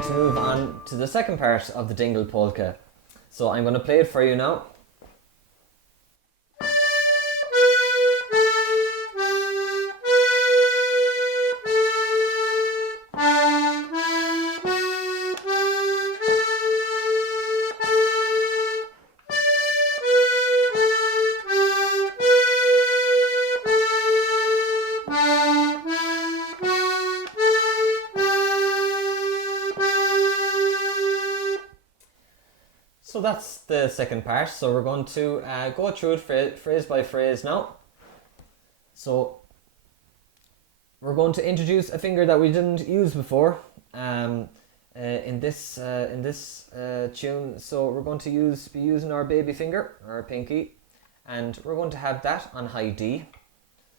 going to move on to the second part of the Dingle Polka. So I'm going to play it for you now. So that's the second part. So we're going to go through it phrase by phrase now. So we're going to introduce a finger that we didn't use before in this tune. So we're going to be using our baby finger, our pinky, and we're going to have that on high D.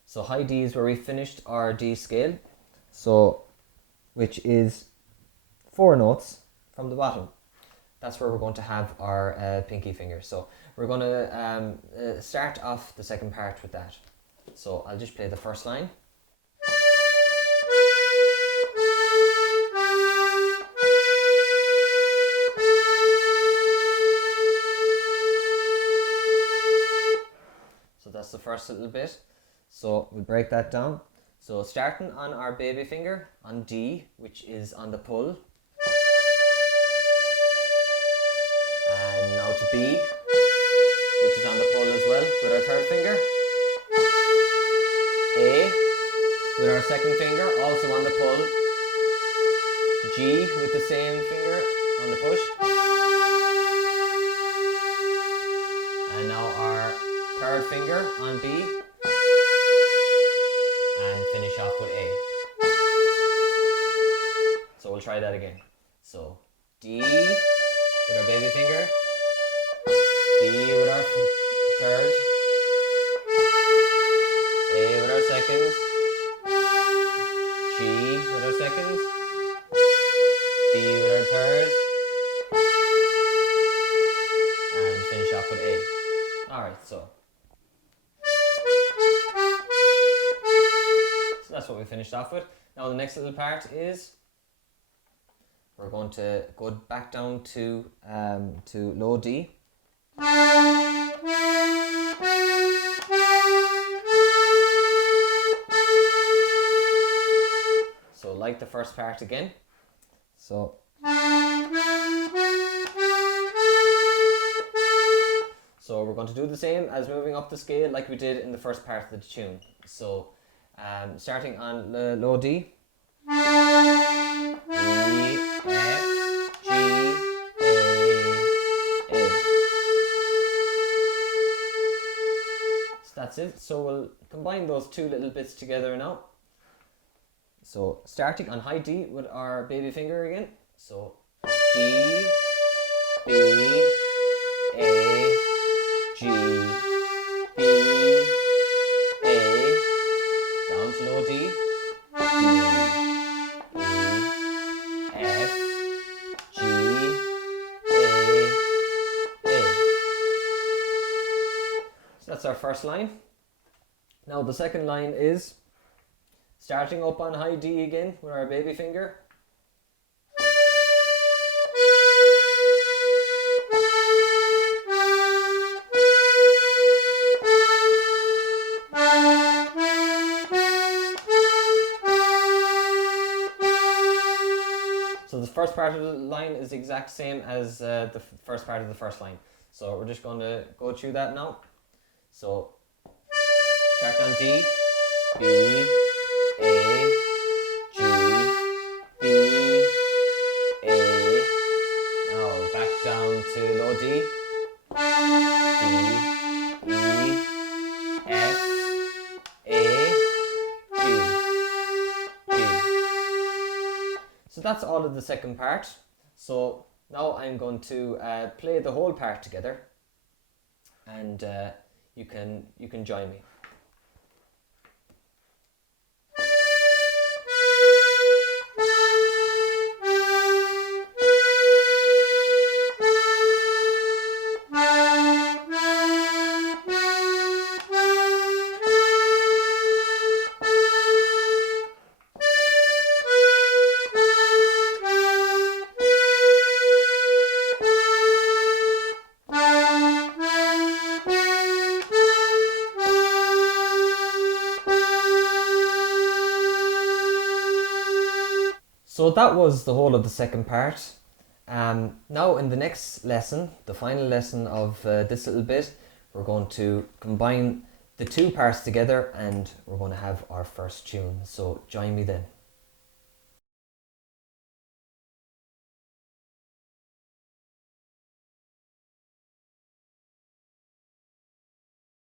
So high D is where we finished our D scale, so which is 4 notes from the bottom. That's where we're going to have our pinky finger. So we're going to start off the second part with that. So I'll just play the first line. So that's the first little bit. So we'll break that down. So starting on our baby finger on D, which is on the pull. Now to B, which is on the pull as well, with our third finger. A, with our second finger, also on the pull. G, with the same finger on the push. And now our third finger on B. And finish off with A. So we'll try that again. So D, with our baby finger. B with our third, A with our second, G with our second, B with our third, and finish off with A. Alright, so that's what we finished off with. Now the next little part is we're going to go back down to low D. So like the first part again. So we're going to do the same as moving up the scale like we did in the first part of the tune. So starting on low D. That's it. So we'll combine those two little bits together now. So starting on high D with our baby finger again. So D, B, A, G, B, A, down to low D, D, E, F, G, A. So that's our first line. Now the second line is starting up on high D again with our baby finger. So the first part of the line is the exact same as the first part of the first line. So we're just going to go through that now. So start on D, B, A, G, B, A. Now back down to low D, D, E, F, A, G, G. So that's all of the second part. So now I'm going to play the whole part together, and you can join me. So that was the whole of the second part. Now in the next lesson, the final lesson of this little bit, we're going to combine the two parts together and we're going to have our first tune. So join me then.